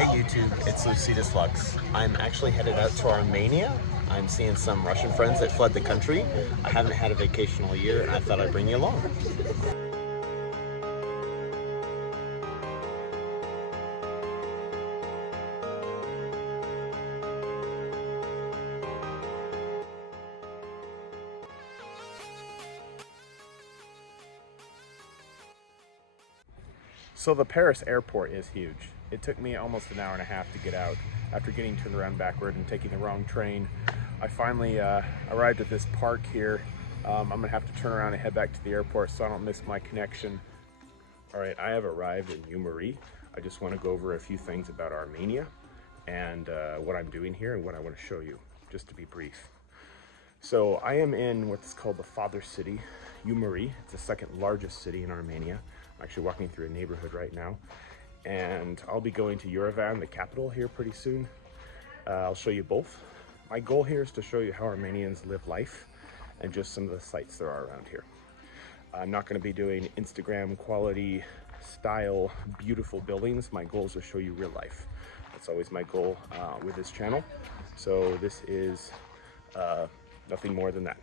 Hey YouTube, it's Lucidus Lux. I'm actually headed out to Armenia. I'm seeing some Russian friends that fled the country. I haven't had a vacation all year and I thought I'd bring you along. So the Paris airport is huge. It took me almost an hour and a half to get out after getting turned around backward and taking the wrong train. I finally arrived at this park here. I'm gonna have to turn around and head back to the airport so I don't miss my connection. All right, I have arrived in Umari. I just want to go over a few things about Armenia and what I'm doing here and what I want to show you, just to be brief. So I am in what's called the Father City, Umari. It's the second largest city in Armenia. I'm actually walking through a neighborhood right now. And I'll be going to Yerevan, the capital, here pretty soon. I'll show you both. My goal here is to show you how Armenians live life and just some of the sights there are around here. I'm not going to be doing Instagram quality style, beautiful buildings. My goal is to show you real life. That's always my goal with this channel. So this is nothing more than that.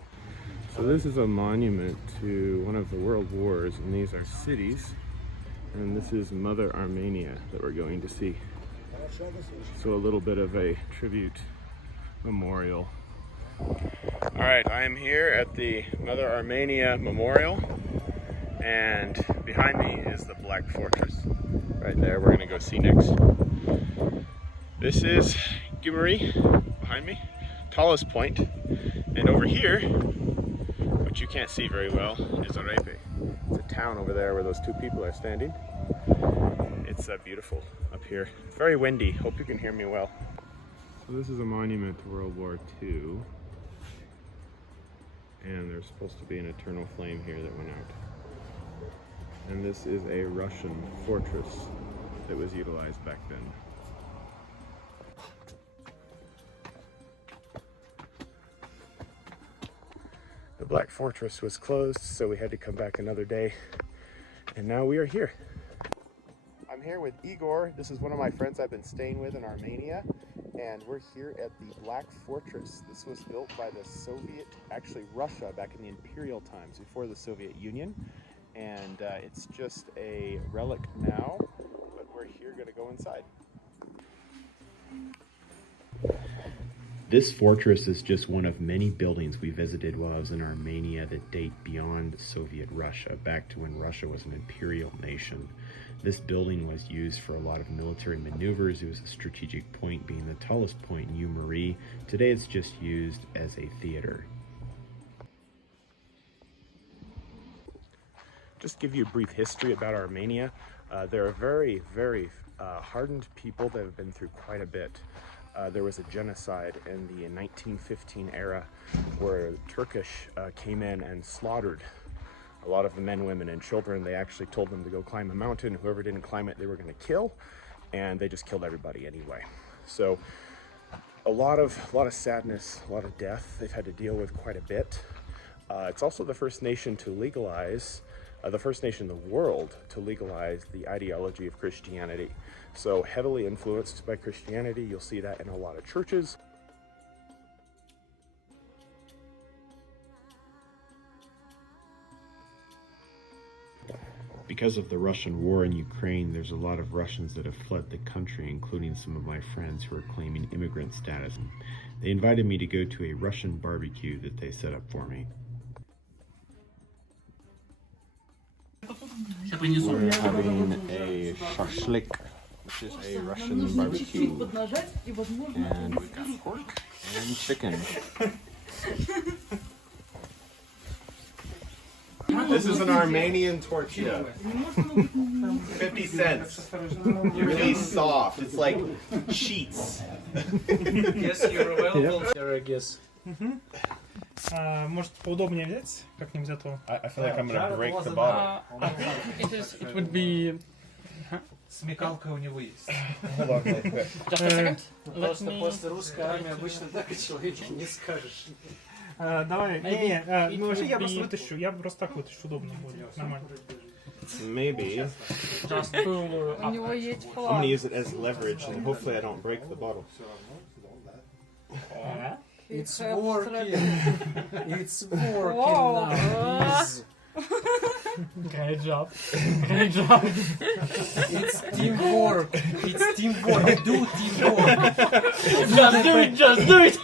So this is a monument to one of the world wars, and these are cities. And this is Mother Armenia that we're going to see. So a little bit of a tribute memorial. All right, I am here at the Mother Armenia Memorial, and behind me is the Black Fortress. Right there, we're gonna go see next. This is Umari behind me, tallest point, and over here, which you can't see very well, is Yerevan. It's a town over there where those two people are standing. It's beautiful up here. It's very windy. Hope you can hear me well. So this is a monument to World War II. And there's supposed to be an eternal flame here that went out. And this is a Russian fortress that was utilized back then. The Black Fortress was closed, so we had to come back another day. And now we are here. I'm here with Igor. This is one of my friends I've been staying with in Armenia, and we're here at the Black Fortress. This was built by the Soviet, actually Russia, back in the imperial times before the Soviet Union, and it's just a relic now, but we're here gonna go inside. This fortress is just one of many buildings we visited while I was in Armenia that date beyond Soviet Russia, back to when Russia was an imperial nation. This building was used for a lot of military maneuvers. It was a strategic point, being the tallest point in Umari. Today it's just used as a theater. Just give you a brief history about Armenia. They're a very, very hardened people that have been through quite a bit. There was a genocide in the 1915 era where Turkish came in and slaughtered a lot of the men, women, and children. They actually told them to go climb a mountain. Whoever didn't climb it, they were going to kill, and they just killed everybody anyway. So a lot of sadness, a lot of death. They've had to deal with quite a bit. It's also the first nation to legalize, the first nation in the world to legalize the ideology of Christianity. So heavily influenced by Christianity. You'll see that in a lot of churches. Because of the Russian war in Ukraine, there's a lot of Russians that have fled the country, including some of my friends who are claiming immigrant status. They invited me to go to a Russian barbecue that they set up for me. We're having a shashlik, which is a Russian barbecue, and we've got pork and chicken. This is an Armenian tortilla. 50 cents. Really soft. It's like sheets. Yes, you're welcome. Yes. Может, поудобнее взять как-нибудь зато? I feel like I'm gonna break the bottle. It would be... Смекалка у него есть. Just a second. Просто после русской армии обычно так и человеку не скажешь. Давай, не, ну вообще я просто вытащу, я просто так вытащу, удобно будет, нормально. Maybe. Just pull У него есть I'm флаг. gonna use it as leverage and hopefully I don't break the bottle. It's have working. It's working Wow. now. Great job. Great job. It's teamwork. It's teamwork. Do teamwork. Just do it, just do it.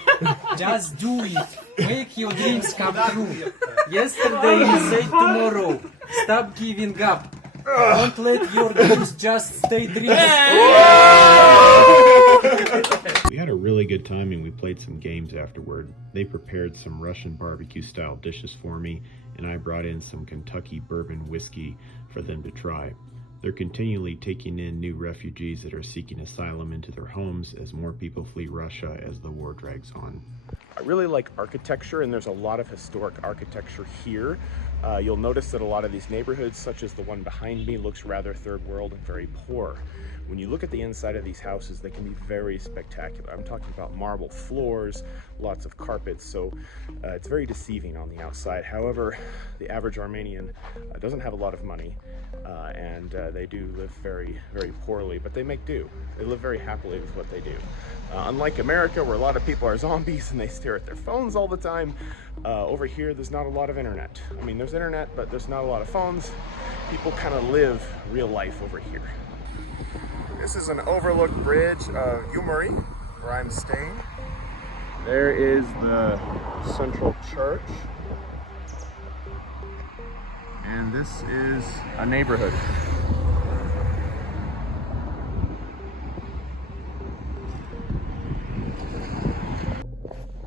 Just do it. Make your dreams come true. Yesterday you said tomorrow. Stop giving up. Don't let your dreams just stay dreams. We had a really good time and we played some games afterward. They prepared some Russian barbecue style dishes for me and I brought in some Kentucky bourbon whiskey for them to try. They're continually taking in new refugees that are seeking asylum into their homes as more people flee Russia as the war drags on. I really like architecture, and there's a lot of historic architecture here. You'll notice that a lot of these neighborhoods, such as the one behind me, looks rather third world and very poor. When you look at the inside of these houses, they can be very spectacular. I'm talking about marble floors, lots of carpets, so it's very deceiving on the outside. However, the average Armenian doesn't have a lot of money, and they do live very, very poorly, but they make do. They live very happily with what they do. Unlike America, where a lot of people are zombies and they stare at their phones all the time, over here there's not a lot of internet. I mean, there's internet, but there's not a lot of phones. People kind of live real life over here. This is an overlooked bridge of Yerevan, where I'm staying. There is the central church. And this is a neighborhood.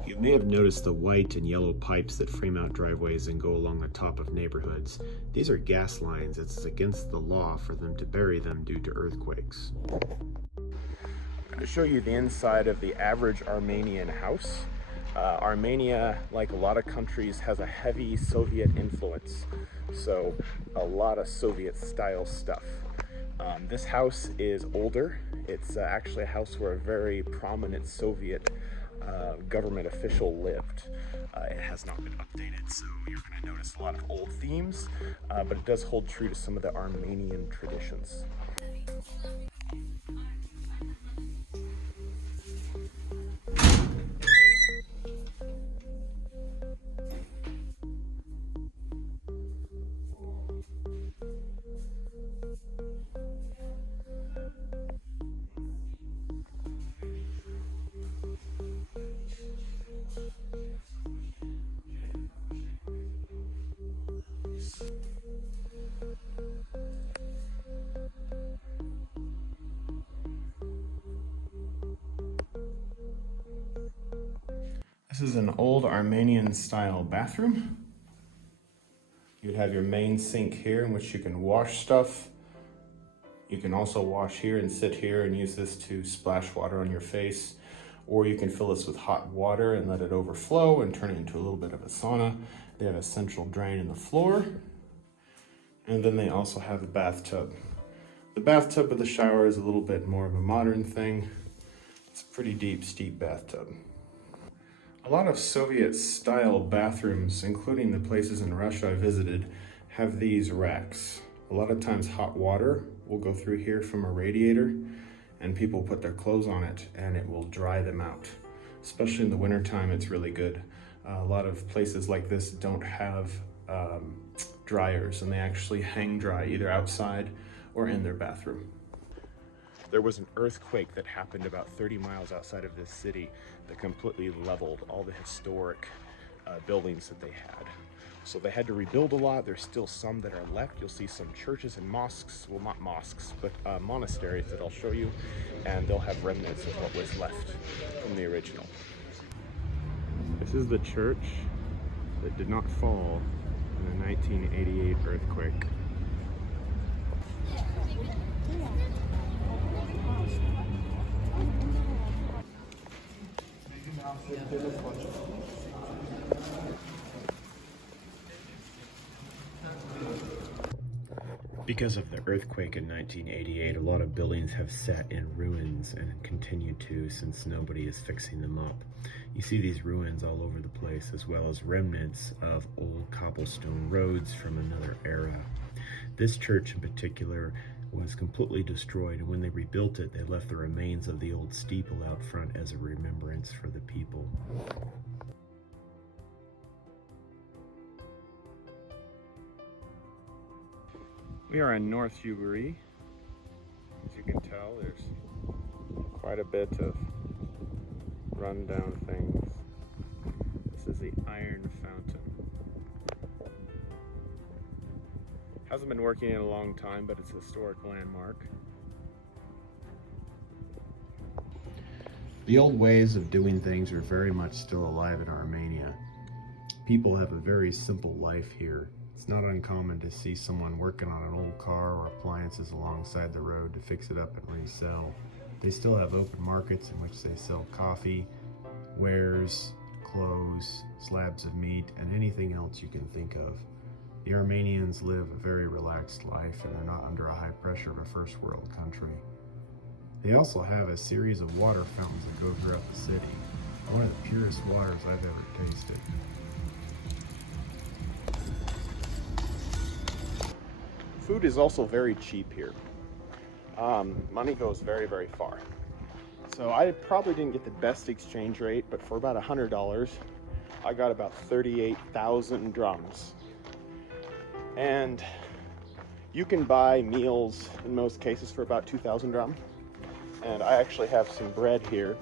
You may have noticed the white and yellow pipes that frame out driveways and go along the top of neighborhoods. These are gas lines. It's against the law for them to bury them due to earthquakes. I'm going to show you the inside of the average Armenian house. Armenia, like a lot of countries, has a heavy Soviet influence, so a lot of Soviet style stuff. This house is older. It's actually a house where a very prominent Soviet government official lived. It has not been updated, so you're going to notice a lot of old themes, but it does hold true to some of the Armenian traditions. This is an old Armenian style bathroom. You'd have your main sink here in which you can wash stuff. You can also wash here and sit here and use this to splash water on your face, or you can fill this with hot water and let it overflow and turn it into a little bit of a sauna. They have a central drain in the floor, and then they also have a bathtub. The bathtub with the shower is a little bit more of a modern thing. It's a pretty deep, steep bathtub. A lot of Soviet-style bathrooms, including the places in Russia I visited, have these racks. A lot of times hot water will go through here from a radiator, and people put their clothes on it and it will dry them out. Especially in the wintertime, it's really good. A lot of places like this don't have dryers, and they actually hang dry either outside or in their bathroom. There was an earthquake that happened about 30 miles outside of this city that completely leveled all the historic buildings that they had. So they had to rebuild a lot. There's still some that are left. You'll see some churches and mosques, well, not mosques, but monasteries that I'll show you, and they'll have remnants of what was left from the original. This is the church that did not fall in the 1988 earthquake. Because of the earthquake in 1988, a lot of buildings have sat in ruins and continue to since nobody is fixing them up. You see these ruins all over the place, as well as remnants of old cobblestone roads from another era. This church in particular was completely destroyed, and when they rebuilt it, they left the remains of the old steeple out front as a remembrance for the people. We are in North Hewbury. As you can tell, there's quite a bit of rundown things. This is the Iron Fountain. Hasn't been working in a long time, but it's a historic landmark. The old ways of doing things are very much still alive in Armenia. People have a very simple life here. It's not uncommon to see someone working on an old car or appliances alongside the road to fix it up and resell. They still have open markets in which they sell coffee, wares, clothes, slabs of meat, and anything else you can think of. The Armenians live a very relaxed life, and they're not under a high pressure of a first world country. They also have a series of water fountains that go throughout the city. One of the purest waters I've ever tasted. Food is also very cheap here. Money goes very, very far. So I probably didn't get the best exchange rate, but for about $100, I got about 38,000 drums. And you can buy meals in most cases for about 2,000 drum. And I actually have some bread here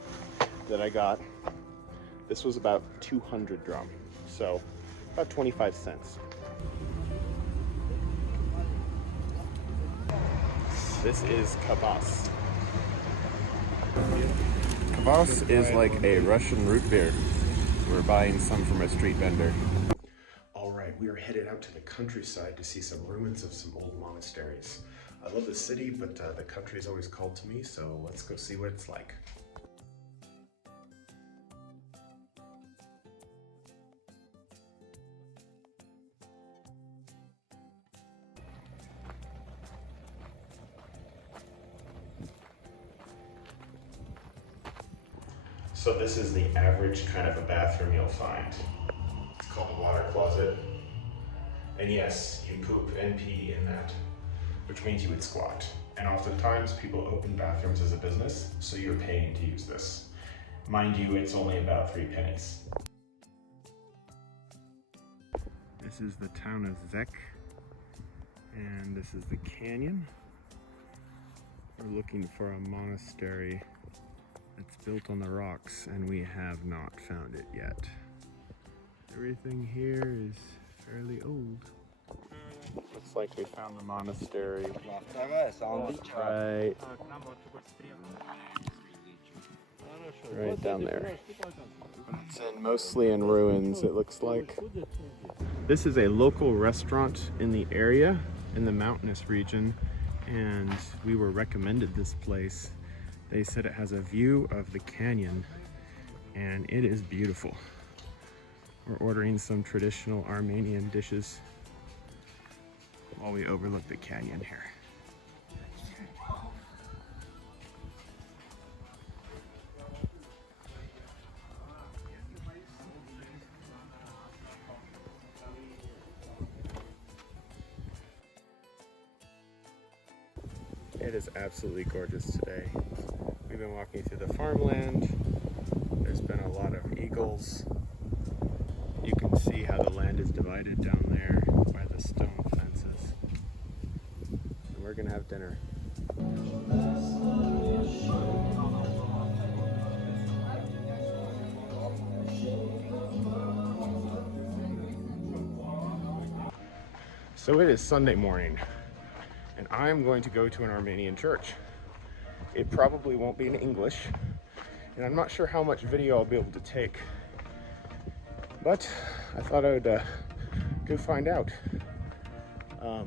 that I got. This was about 200 drum, so about 25 cents. This is kvass. Kvass is like a Russian root beer. We're buying some from a street vendor. All right, we are headed out to the countryside to see some ruins of some old monasteries. I love the city, but the country's always called to me, so let's go see what it's like. So this is the average kind of a bathroom you'll find. It's called the water closet. And yes, you poop and pee in that, which means you would squat. And oftentimes people open bathrooms as a business, so you're paying to use this. Mind you, it's only about 3 pennies. This is the town of Zek, and this is the canyon. We're looking for a monastery that's built on the rocks, and we have not found it yet. Everything here is fairly old. Looks like we found the monastery right down there. It's mostly in ruins, it looks like. This is a local restaurant in the area, in the mountainous region, and we were recommended this place. They said it has a view of the canyon, and it is beautiful. We're ordering some traditional Armenian dishes while we overlook the canyon here. It is absolutely gorgeous today. We've been walking through the farmland. There's been a lot of eagles. You can see how the land is divided down there by the stone fences. And we're gonna have dinner. So it is Sunday morning, and I'm going to go to an Armenian church. It probably won't be in English, and I'm not sure how much video I'll be able to take, but I thought I would go find out. A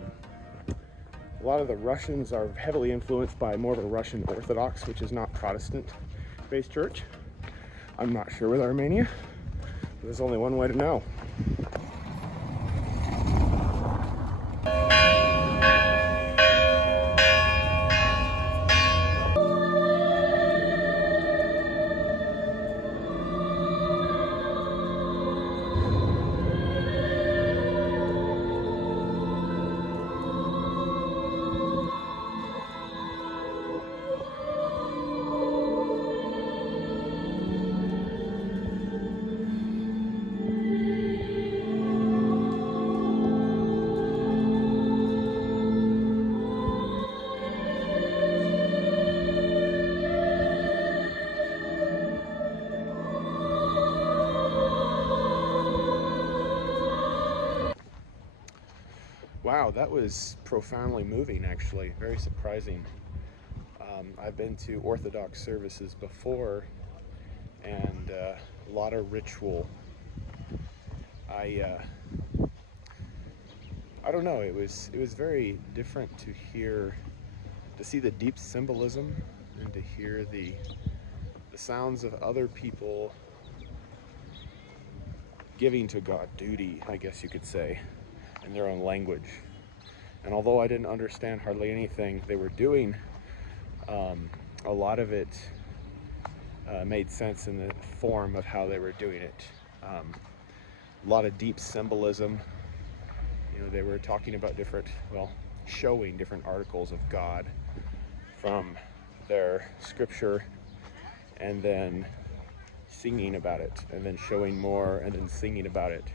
lot of the Russians are heavily influenced by more of a Russian Orthodox, which is not Protestant-based church. I'm not sure with Armenia, but there's only one way to know. Wow, that was profoundly moving, actually. Very surprising. I've been to Orthodox services before, and a lot of ritual. I don't know. It was very different to see the deep symbolism, and to hear the sounds of other people giving to God duty, I guess you could say, in their own language. And although I didn't understand hardly anything they were doing, a lot of it made sense in the form of how they were doing it. A lot of deep symbolism. You know, they were talking about showing different articles of God from their scripture, and then singing about it, and then showing more, and then singing about it.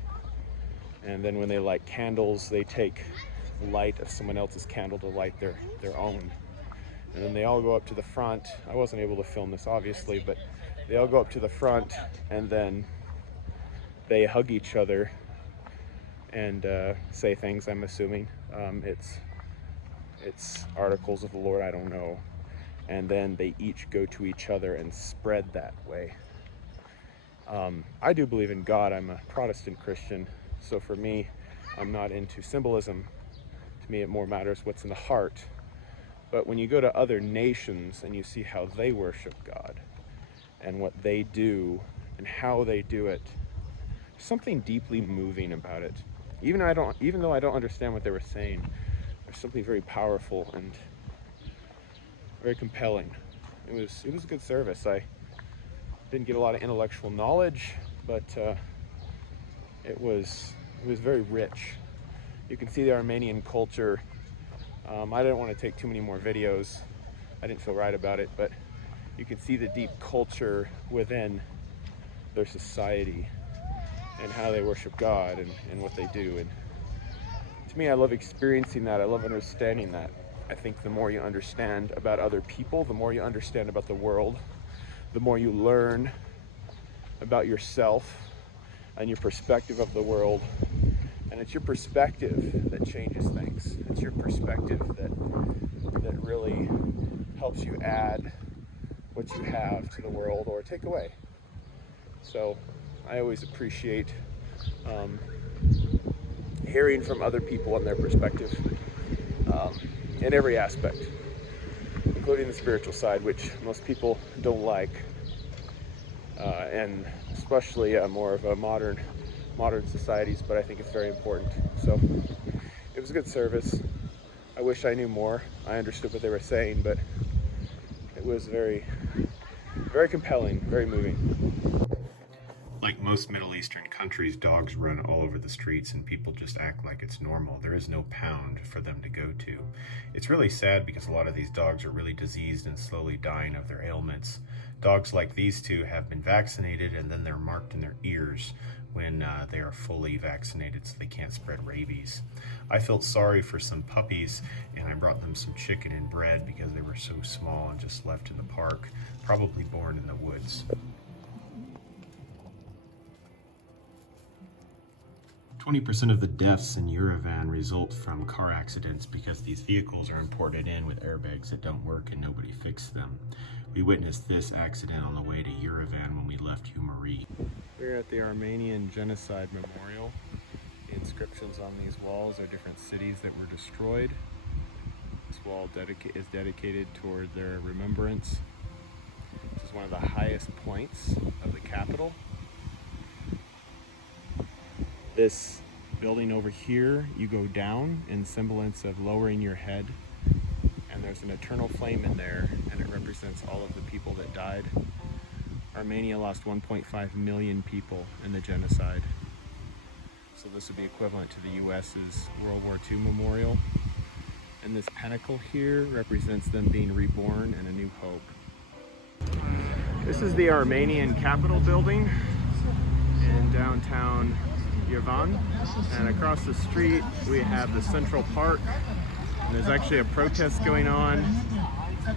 And then when they light candles, they take the light of someone else's candle to light their own. And then they all go up to the front. I wasn't able to film this, obviously, but they all go up to the front, and then they hug each other and say things, I'm assuming. It's articles of the Lord, I don't know. And then they each go to each other and spread that way. I do believe in God. I'm a Protestant Christian, so for me, I'm not into symbolism. To me, it more matters what's in the heart. But when you go to other nations and you see how they worship God and what they do and how they do it, there's something deeply moving about it. Even though I don't understand what they were saying, there's something very powerful and very compelling. It was a good service. I didn't get a lot of intellectual knowledge, but it was very rich. You can see the Armenian culture. I didn't want to take too many more videos. I didn't feel right about it, but you can see the deep culture within their society and how they worship God and what they do. And to me, I love experiencing that. I love understanding that. I think the more you understand about other people, the more you understand about the world, the more you learn about yourself and your perspective of the world. And it's your perspective that changes things. It's your perspective that really helps you add what you have to the world or take away. So I always appreciate hearing from other people and their perspective in every aspect, including the spiritual side, which most people don't like, and especially more of a modern societies, but I think it's very important. So it was a good service. I wish I knew more. I understood what they were saying, but it was very, very compelling, very moving. Like most Middle Eastern countries, dogs run all over the streets and people just act like it's normal. There is no pound for them to go to. It's really sad because a lot of these dogs are really diseased and slowly dying of their ailments. Dogs like these two have been vaccinated, and then they're marked in their ears when they are fully vaccinated so they can't spread rabies. I felt sorry for some puppies, and I brought them some chicken and bread because they were so small and just left in the park, probably born in the woods. 20% of the deaths in Yerevan result from car accidents because these vehicles are imported in with airbags that don't work and nobody fixed them. We witnessed this accident on the way to Yerevan when we left Humari. We're at the Armenian Genocide Memorial. The inscriptions on these walls are different cities that were destroyed. This wall is dedicated toward their remembrance. This is one of the highest points of the capital. This building over here, you go down in semblance of lowering your head, and there's an eternal flame in there, and it represents all of the people that died. Armenia lost 1.5 million people in the genocide. So this would be equivalent to the US's World War II memorial. And this pinnacle here represents them being reborn in a new hope. This is the Armenian Capitol building in downtown Yerevan, and across the street we have the Central Park, and there's actually a protest going on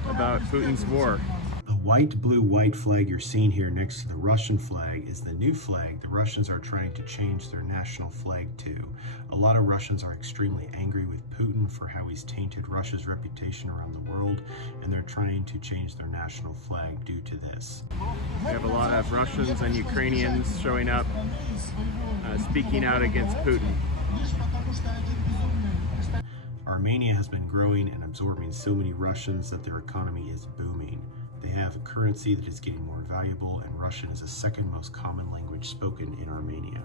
about Putin's war. The white, blue, white flag you're seeing here next to the Russian flag is the new flag the Russians are trying to change their national flag to. A lot of Russians are extremely angry with Putin for how he's tainted Russia's reputation around the world, and they're trying to change their national flag due to this. We have a lot of Russians and Ukrainians showing up, speaking out against Putin. Armenia has been growing and absorbing so many Russians that their economy is booming. They have a currency that is getting more valuable, and Russian is the second most common language spoken in Armenia.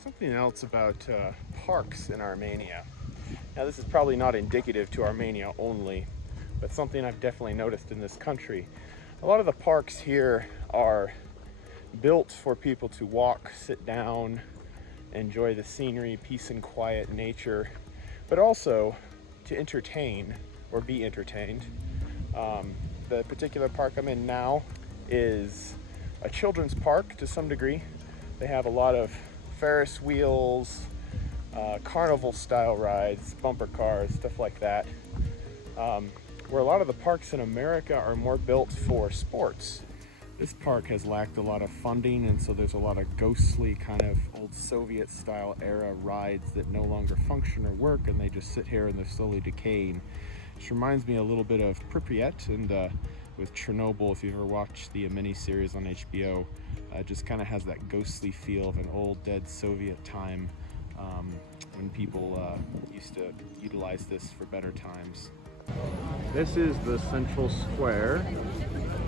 Something else about parks in Armenia. Now, this is probably not indicative to Armenia only, but something I've definitely noticed in this country. A lot of the parks here are built for people to walk, sit down, enjoy the scenery, peace and quiet nature, but also to entertain or be entertained. The particular park I'm in now is a children's park to some degree. They have a lot of Ferris wheels, carnival style rides, bumper cars, stuff like that. Where a lot of the parks in America are more built for sports. This park has lacked a lot of funding, and so there's a lot of ghostly kind of old Soviet style era rides that no longer function or work, and they just sit here and they're slowly decaying. Which reminds me a little bit of Pripyat and with Chernobyl, if you've ever watched the mini-series on HBO. It just kind of has that ghostly feel of an old dead Soviet time when people used to utilize this for better times. This is the central square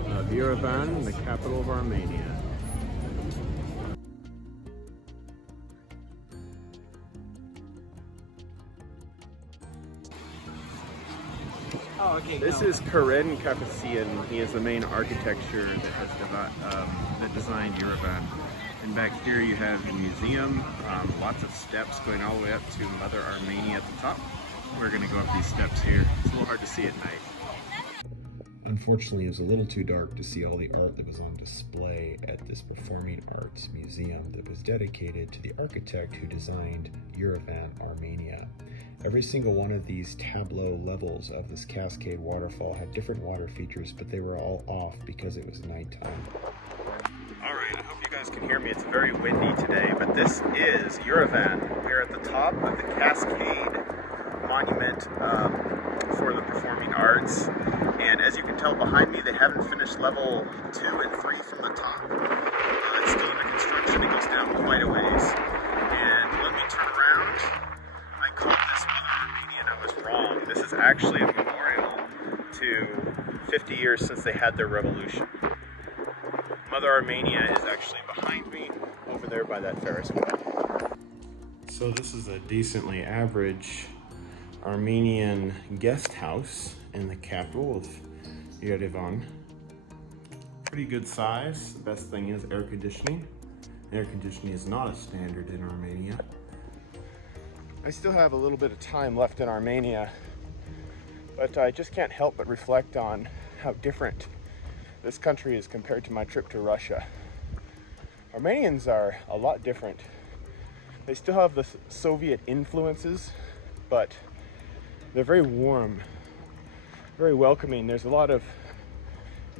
of Yerevan, the capital of Armenia. This is Karen Kapasian. He is the main architecture that has that designed Yerevan. And back here you have the museum, lots of steps going all the way up to Mother Armenia at the top. We're going to go up these steps here. It's a little hard to see at night. Unfortunately, it was a little too dark to see all the art that was on display at this performing arts museum that was dedicated to the architect who designed Yerevan, Armenia. Every single one of these tableau levels of this cascade waterfall had different water features, but they were all off because it was nighttime. Alright, I hope you guys can hear me. It's very windy today, but this is Yerevan. We're at the top of the Cascade Monument for the Performing Arts, and as you can tell behind me, they haven't finished level 2 and 3 from the top. It's still under construction. It goes down quite a ways. And let me turn around. I called this Mother Armenia and I was wrong. This is actually a memorial to 50 years since they had their revolution. Mother Armenia is actually behind me over there by that Ferris wheel. So this is a decently average Armenian guest house in the capital of Yerevan. Pretty good size. The best thing is air conditioning. Air conditioning is not a standard in Armenia. I still have a little bit of time left in Armenia, but I just can't help but reflect on how different this country is compared to my trip to Russia. Armenians are a lot different. They still have the Soviet influences, but they're very warm, very welcoming. There's a lot of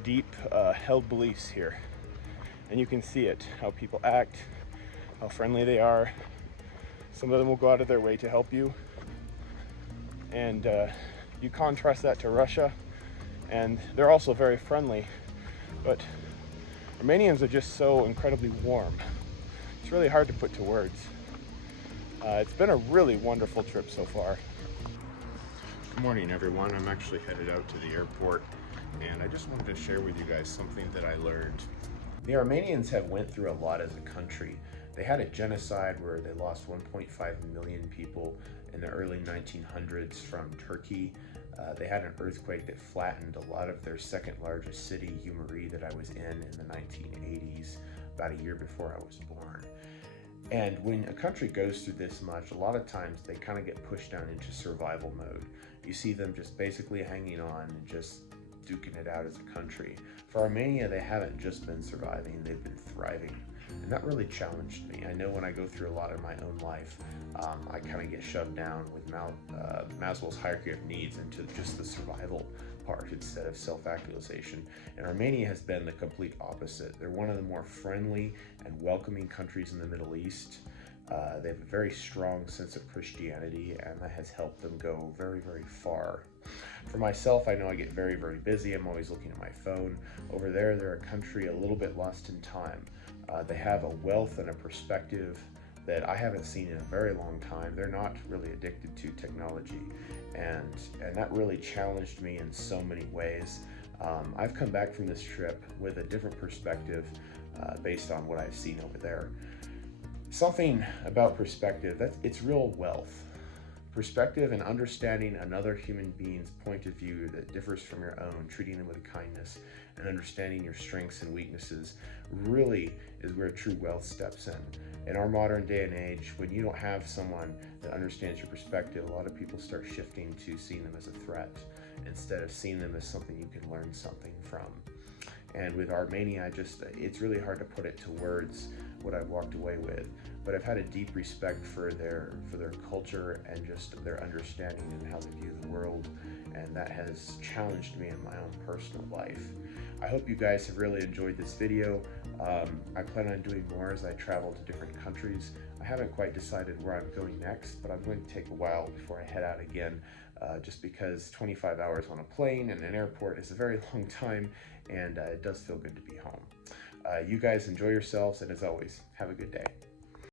deep held beliefs here, and you can see it, how people act, how friendly they are. Some of them will go out of their way to help you, and you contrast that to Russia, and they're also very friendly, but Armenians are just so incredibly warm. It's really hard to put to words. It's been a really wonderful trip so far. Good morning, everyone. I'm actually headed out to the airport, and I just wanted to share with you guys something that I learned. The Armenians have went through a lot as a country. They had a genocide where they lost 1.5 million people in the early 1900s from Turkey. They had an earthquake that flattened a lot of their second largest city, Umari, that I was in the 1980s, about a year before I was born. And when a country goes through this much, a lot of times they kind of get pushed down into survival mode. You see them just basically hanging on and just duking it out as a country. For Armenia, they haven't just been surviving, they've been thriving. And that really challenged me. I know when I go through a lot in my own life, I kind of get shoved down with Maslow's hierarchy of needs into just the survival part instead of self-actualization. And Armenia has been the complete opposite. They're one of the more friendly and welcoming countries in the Middle East. They have a very strong sense of Christianity, and that has helped them go very, very far. For myself, I know I get very, very busy. I'm always looking at my phone. Over there, they're a country a little bit lost in time. They have a wealth and a perspective that I haven't seen in a very long time. They're not really addicted to technology, and that really challenged me in so many ways. I've come back from this trip with a different perspective based on what I've seen over there. Something about perspective, it's real wealth. Perspective and understanding another human being's point of view that differs from your own, treating them with kindness, and understanding your strengths and weaknesses really is where true wealth steps in. In our modern day and age, when you don't have someone that understands your perspective, a lot of people start shifting to seeing them as a threat instead of seeing them as something you can learn something from. And with Armenia, it's really hard to put it to words what I've walked away with, but I've had a deep respect for their culture and just their understanding and how they view the world, and that has challenged me in my own personal life. I hope you guys have really enjoyed this video. I plan on doing more as I travel to different countries. I haven't quite decided where I'm going next, but I'm going to take a while before I head out again, just because 25 hours on a plane and an airport is a very long time, and it does feel good to be home. You guys enjoy yourselves, and as always, have a good day.